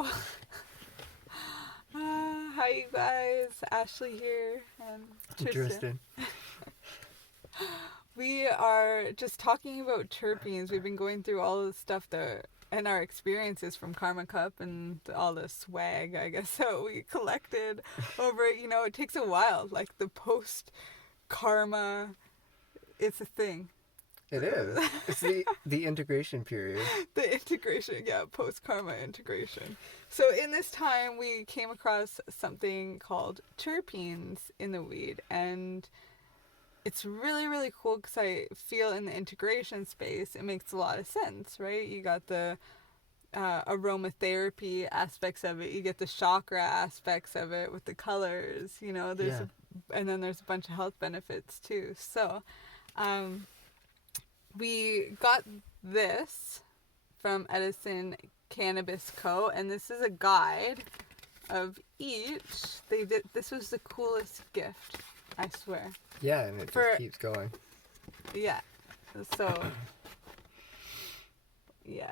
Wow. Hi, you guys. Ashley here and Tristan. We are just talking about terpenes. We've been going through all the stuff and our experiences from Karma Cup and all the swag, I guess, that we collected over, it takes a while. Like the post-karma, it's a thing. It is. It's the integration period. The integration, yeah, post-karma integration. So in this time, we came across something called terpenes in the weed, and it's really, really cool because I feel in the integration space, it makes a lot of sense, right? You got the aromatherapy aspects of it. You get the chakra aspects of it with the colors, and then there's a bunch of health benefits too. So, we got this from Edison Cannabis Co. And this is a guide of each. This was the coolest gift, I swear. Yeah, and it just keeps going. Yeah. So, yeah.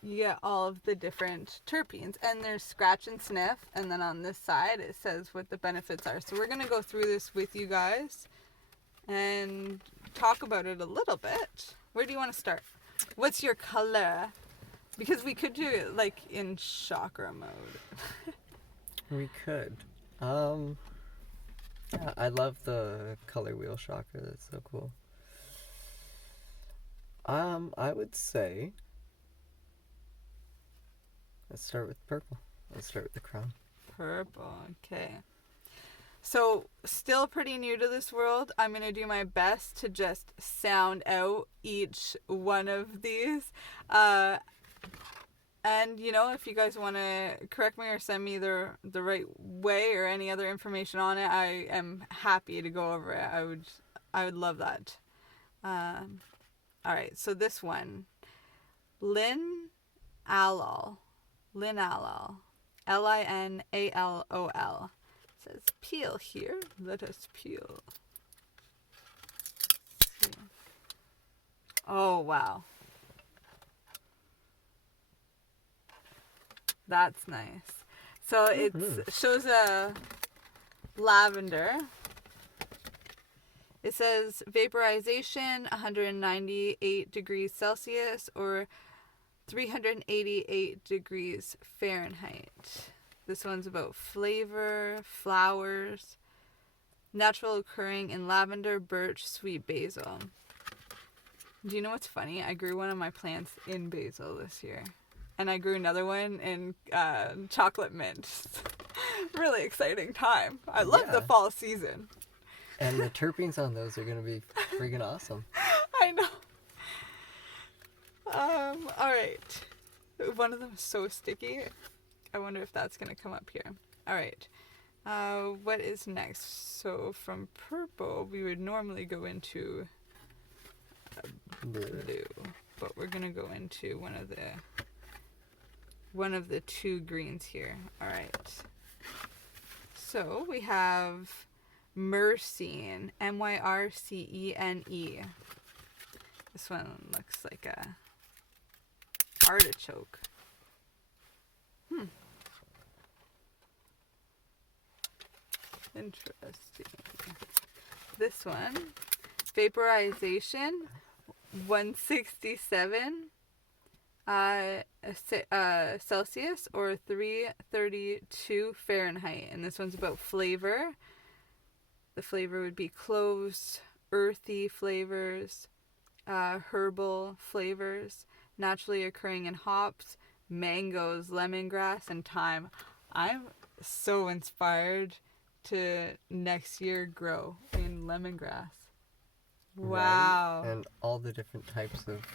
You get all of the different terpenes. And there's scratch and sniff. And then on this side, it says what the benefits are. So we're going to go through this with you guys and talk about it a little bit. Where do you want to start? What's your color? Because we could do it like in chakra mode. We could. Yeah, I love the color wheel chakra. That's so cool. I would say let's start with purple. Let's start with the crown. Purple, okay. So, still pretty new to this world. I'm going to do my best to just sound out each one of these. And, if you guys want to correct me or send me the right way or any other information on it, I am happy to go over it. I would love that. All right, so this one. Linalol. Linalol. Says peel here. Let us peel. Oh, wow. That's nice. So it shows a lavender. It says vaporization 198 degrees Celsius or 388 degrees Fahrenheit. This one's about flavor, flowers, natural occurring in lavender, birch, sweet basil. Do you know what's funny? I grew one of my plants in basil this year. And I grew another one in chocolate mint. Really exciting time. I love the fall season. And the terpenes on those are going to be freaking awesome. I know. All right. One of them is so sticky. I wonder if that's going to come up here. All right. What is next? So from purple, we would normally go into blue. But we're going to go into one of the two greens here. All right. So we have myrcene. Myrcene. This one looks like a artichoke. Interesting. This one, vaporization, 167 Celsius or 332 Fahrenheit. And this one's about flavor. The flavor would be cloves, earthy flavors, herbal flavors, naturally occurring in hops, mangoes, lemongrass, and thyme. I'm so inspired to next year grow in lemongrass. Wow. Right? And all the different types of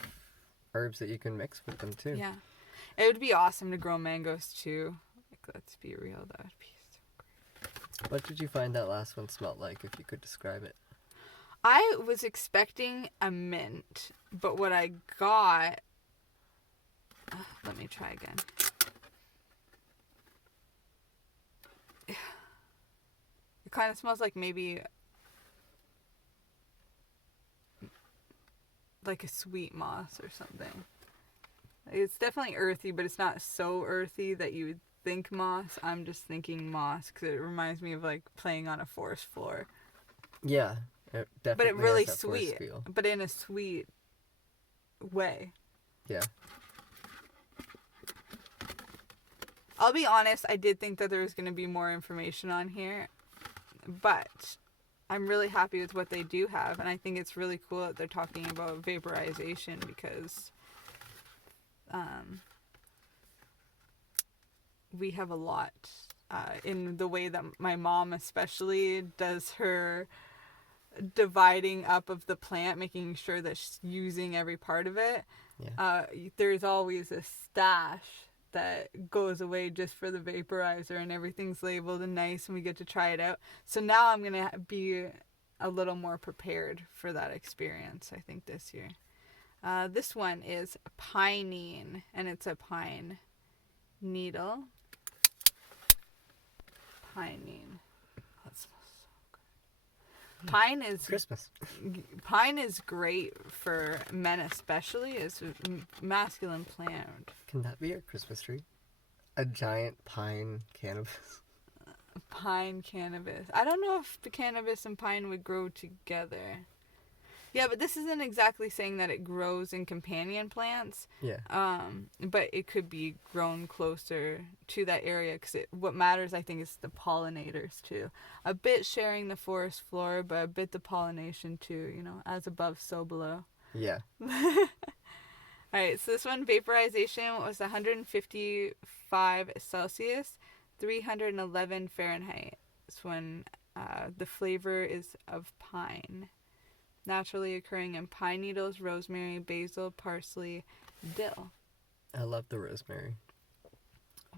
herbs that you can mix with them too. Yeah. It would be awesome to grow mangoes too. Like, let's be real, that would be so great. What did you find that last one smelled like, if you could describe it? I was expecting a mint, but what I got... let me try again. It kind of smells like maybe like a sweet moss or something. It's definitely earthy, but it's not so earthy that you would think moss, I'm just thinking moss because it reminds me of like playing on a forest floor. Yeah, it definitely But it really has that forest sweet, feel. but in a sweet way. Yeah. I'll be honest, I did think that there was going to be more information on here, but I'm really happy with what they do have, and I think it's really cool that they're talking about vaporization because we have a lot in the way that my mom especially does her dividing up of the plant, making sure that she's using every part of it. Yeah. There's always a stash that goes away just for the vaporizer, and everything's labeled and nice, and we get to try it out. So now I'm gonna be a little more prepared for that experience, I think, this year. This one is pinene, and it's a pine needle. Pinene. That smells so good. Pine is great for men, especially. It's a masculine plant. Can that be a Christmas tree? A giant pine cannabis? Pine cannabis. I don't know if the cannabis and pine would grow together. Yeah, but this isn't exactly saying that it grows in companion plants. Yeah. But it could be grown closer to that area because what matters, I think, is the pollinators too. A bit sharing the forest floor, but a bit the pollination too. You know, as above, so below. Yeah. Alright, so this one, vaporization, was 155 Celsius, 311 Fahrenheit. This one, the flavor is of pine. Naturally occurring in pine needles, rosemary, basil, parsley, dill. I love the rosemary.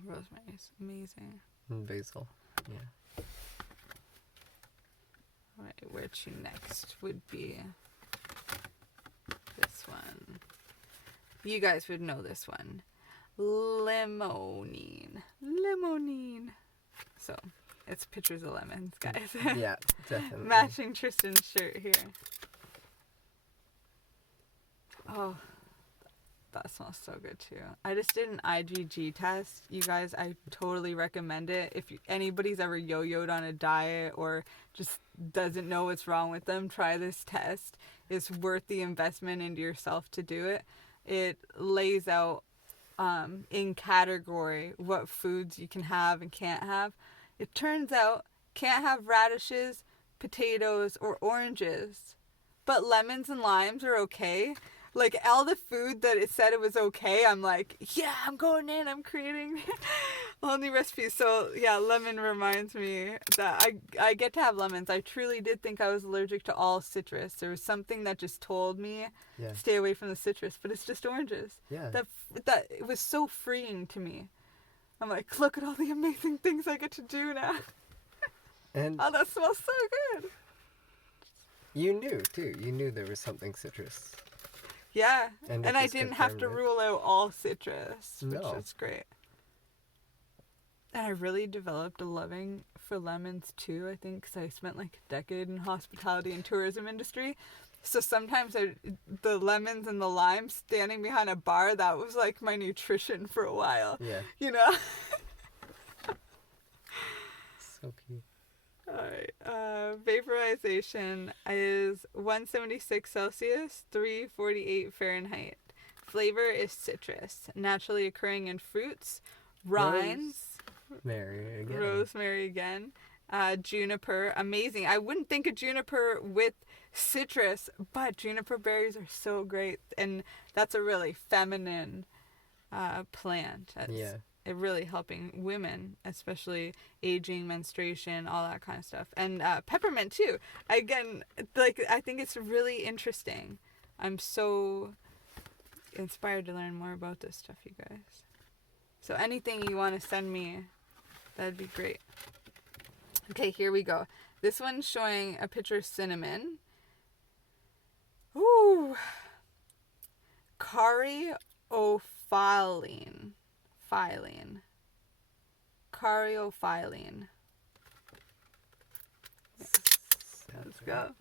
Rosemary is amazing. And basil. Yeah. Alright, where to next would be this one. You guys would know this one. Limonene. Limonene. So, it's pictures of lemons, guys. Yeah, definitely. Matching Tristan's shirt here. Oh, that smells so good too. I just did an IgG test. You guys, I totally recommend it. If anybody's ever yo-yoed on a diet or just doesn't know what's wrong with them, try this test. It's worth the investment into yourself to do it. It lays out in category what foods you can have and can't have. It turns out can't have radishes, potatoes, or oranges, but lemons and limes are okay. Like, all the food that it said it was okay, I'm like, yeah, I'm going in, I'm creating all new recipes. So, yeah, lemon reminds me that I get to have lemons. I truly did think I was allergic to all citrus. There was something that just told me, stay away from the citrus, but it's just oranges. Yeah. That it was so freeing to me. I'm like, look at all the amazing things I get to do now. And oh, that smells so good. You knew, too. You knew there was something citrus. Yeah, and I didn't have to rule out all citrus, which is great. And I really developed a loving for lemons too, I think, because I spent like a decade in hospitality and tourism industry. So sometimes the lemons and the limes standing behind a bar, that was like my nutrition for a while. Yeah. You know? So cute. Alright, vaporization is 176 Celsius, 348 Fahrenheit. Flavor is citrus, naturally occurring in fruits, rinds, rosemary again, juniper, amazing. I wouldn't think of juniper with citrus, but juniper berries are so great, and that's a really feminine plant. It really helping women, especially aging, menstruation, all that kind of stuff. And peppermint too. Again, like, I think it's really interesting. I'm so inspired to learn more about this stuff, you guys. So anything you want to send me, that'd be great. Okay, here we go. This one's showing a picture of cinnamon. Ooh. Caryophyllene. Caryophyllene. Let's go.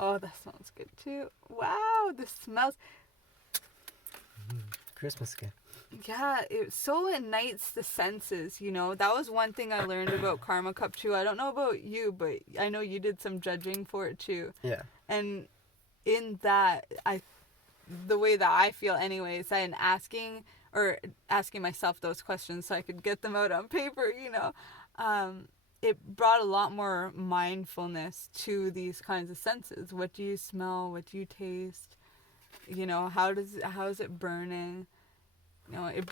Oh, that smells good too. Wow, this smells... Christmas gift. Yeah, it so ignites the senses, you know. That was one thing I learned about Karma Cup too. I don't know about you, but I know you did some judging for it too. Yeah. And in that, the way that I feel anyways, and asking myself those questions so I could get them out on paper, you know. It brought a lot more mindfulness to these kinds of senses. What do you smell? What do you taste? You know, how is it burning? You know, it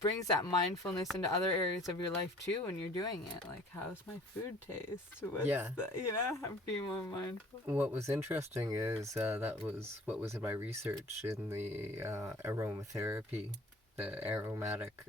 brings that mindfulness into other areas of your life too when you're doing it. Like, how's my food taste? What's Yeah. you know, I'm being more mindful. What was interesting is that was what was in my research in the aromatherapy, the aromatic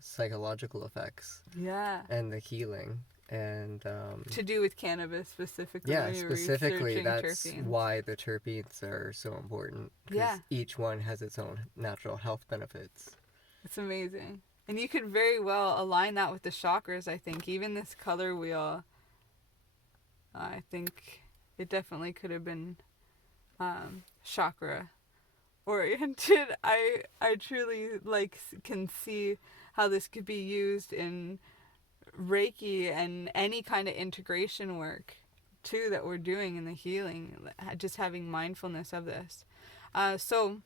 psychological effects Yeah. and the healing. And To do with cannabis specifically. yeah, when you're specifically, researching that's terpenes. why the terpenes are so important. Because Yeah. each one has its own natural health benefits. It's amazing. And you could very well align that with the chakras, I think. Even this color wheel, I think it definitely could have been chakra oriented. I truly can see how this could be used in Reiki and any kind of integration work too that we're doing in the healing, just having mindfulness of this. So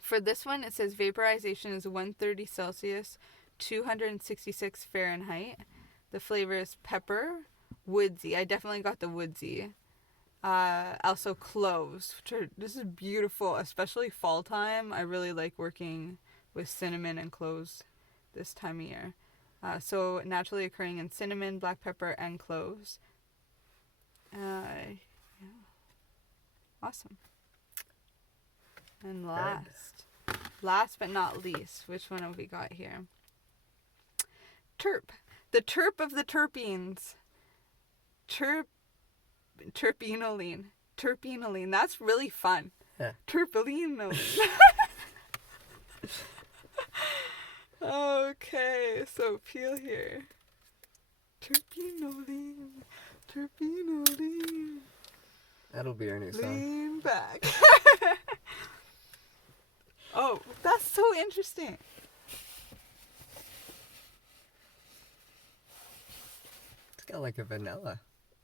for this one, it says vaporization is 130 Celsius, 266 Fahrenheit. The flavor is pepper, woodsy. I definitely got the woodsy. Also cloves, this is beautiful, especially fall time. I really like working with cinnamon and cloves this time of year. So naturally occurring in cinnamon, black pepper, and cloves. Yeah. Awesome. And last but not least, which one have we got here? Terp. The terp of the terpenes. Terpenoline. Terpenoline. That's really fun. Yeah. Terpenoline. Okay, so peel here. Terpenoline. Terpenoline. That'll be our new song. Lean back. Oh, that's so interesting. It's got like a vanilla,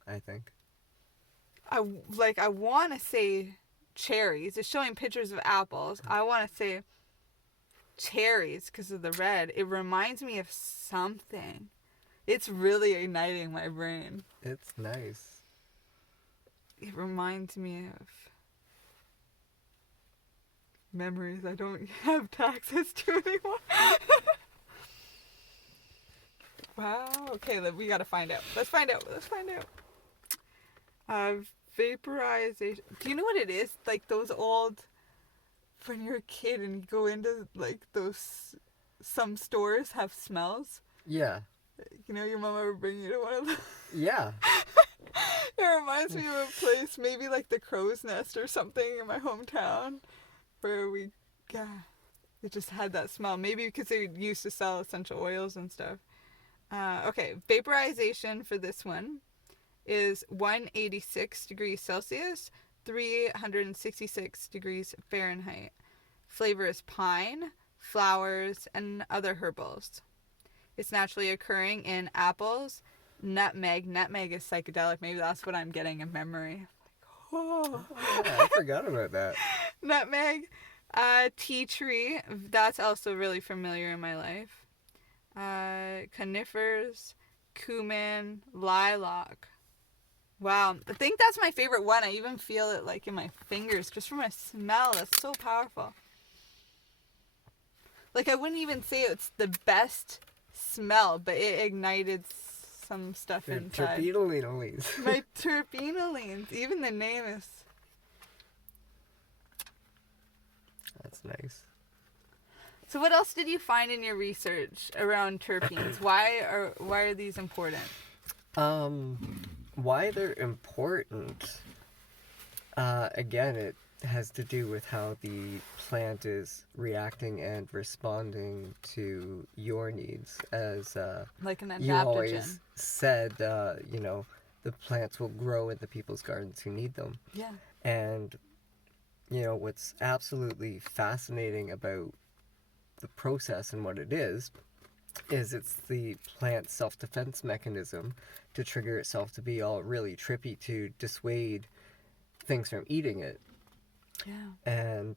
I think. I want to say cherries. It's showing pictures of apples. I want to say cherries because of the red. It reminds me of something. It's really igniting my brain. It's nice. It reminds me of memories I don't have access to anymore. Wow. Okay, we gotta find out. Let's find out. Vaporization. Do you know what it is? Like those old, when you're a kid and you go into like those, some stores have smells. Yeah. You know, your mom ever bring you to one of those? Yeah. It reminds me of a place, maybe like the Crow's Nest or something in my hometown, where it just had that smell. Maybe because they used to sell essential oils and stuff. Okay, vaporization for this one is 186 degrees Celsius, 366 degrees Fahrenheit. Flavor is pine, flowers, and other herbals. It's naturally occurring in apples, nutmeg. Nutmeg is psychedelic. Maybe that's what I'm getting in memory. Oh, yeah, I forgot about that. Nutmeg, tea tree. That's also really familiar in my life. Conifers, cumin, lilac. Wow, I think that's my favorite one. I even feel it like in my fingers just from a smell. That's so powerful. Like I wouldn't even say it's the best smell, but it ignited some stuff inside. Terpenolines. My terpenolines. Even the name is. That's nice. So what else did you find in your research around terpenes? Why are these important? Why they're important? Again, it has to do with how the plant is reacting and responding to your needs. As Like an adaptogen. you always said, the plants will grow in the people's gardens who need them. Yeah. And, what's absolutely fascinating about the process and what it is it's the plant's self-defense mechanism to trigger itself to be all really trippy to dissuade things from eating it. Yeah. And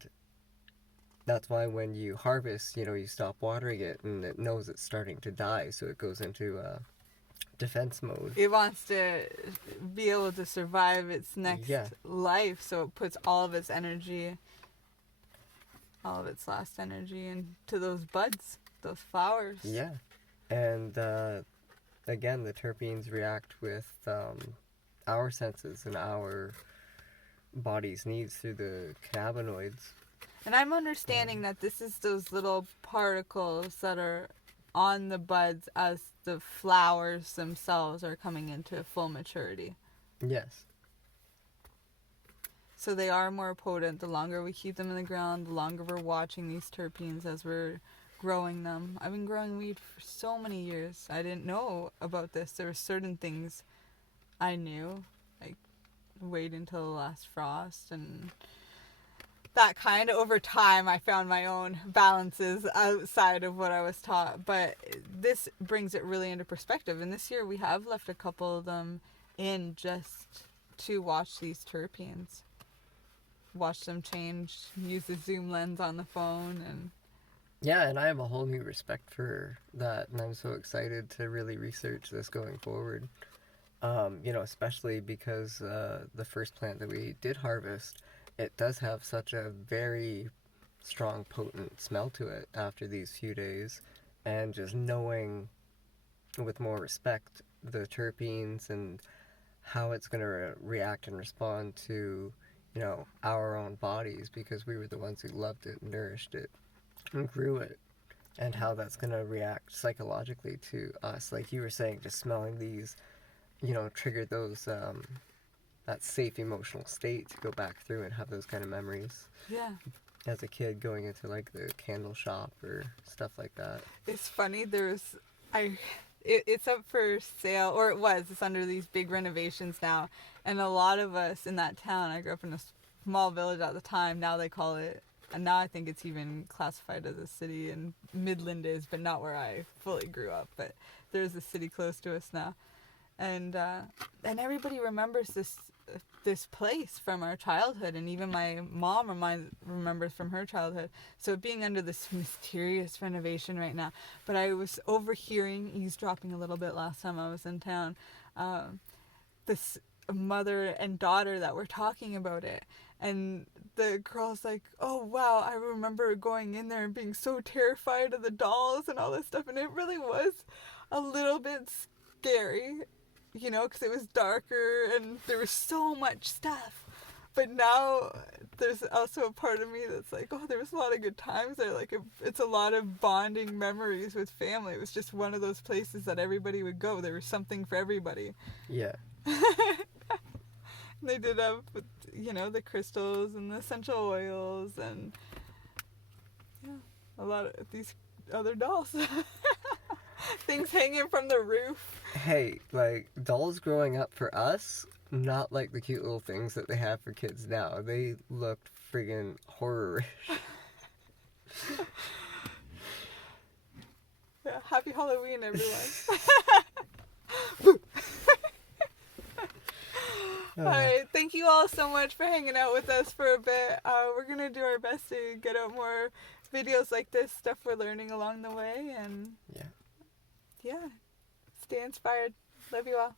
that's why when you harvest, you stop watering it and it knows it's starting to die, so it goes into defense mode. It wants to be able to survive its next life, so it puts all of its energy, all of its last energy into those buds, those flowers. Yeah. And again, the terpenes react with our senses and our body's needs through the cannabinoids. And I'm understanding that this is those little particles that are on the buds as the flowers themselves are coming into full maturity. Yes. So they are more potent. The longer we keep them in the ground, the longer we're watching these terpenes as we're growing them. I've been growing weed for so many years. I didn't know about this. There were certain things I knew, like wait until the last frost and that kind. Over time I found my own balances outside of what I was taught, but this brings it really into perspective. And this year we have left a couple of them in just to watch these terpenes, watch them change, use the zoom lens on the phone. And yeah, and I have a whole new respect for that, and I'm so excited to really research this going forward. Especially because the first plant that we did harvest, it does have such a very strong, potent smell to it after these few days. And just knowing with more respect the terpenes and how it's going to react and respond to, our own bodies, because we were the ones who loved it, nourished it, and grew it, and how that's going to react psychologically to us. Like you were saying, just smelling these, triggered those that safe emotional state to go back through and have those kind of memories. Yeah. As a kid going into like the candle shop or stuff like that. It's funny, it's up for sale, or it was. It's under these big renovations now. And a lot of us in that town, I grew up in a small village at the time, now they call it, and now I think it's even classified as a city, and Midland is, but not where I fully grew up. But there's a city close to us now. And everybody remembers this place from our childhood, and even my mom remembers from her childhood. So it being under this mysterious renovation right now. But I was eavesdropping a little bit last time I was in town, this mother and daughter that were talking about it. And the girl's like, oh wow, I remember going in there and being so terrified of the dolls and all this stuff. And it really was a little bit scary, because it was darker and there was so much stuff. But now there's also a part of me that's like, oh, there was a lot of good times there. Like, it's a lot of bonding memories with family. It was just one of those places that everybody would go. There was something for everybody. Yeah. They did have, the crystals and the essential oils and, a lot of these other dolls. Things hanging from the roof. Hey, like, dolls growing up for us, not like the cute little things that they have for kids now. They looked friggin' horror-ish. Yeah, happy Halloween, everyone. Alright, thank you all so much for hanging out with us for a bit. We're going to do our best to get out more videos like this, stuff we're learning along the way, and yeah, stay inspired. Love you all.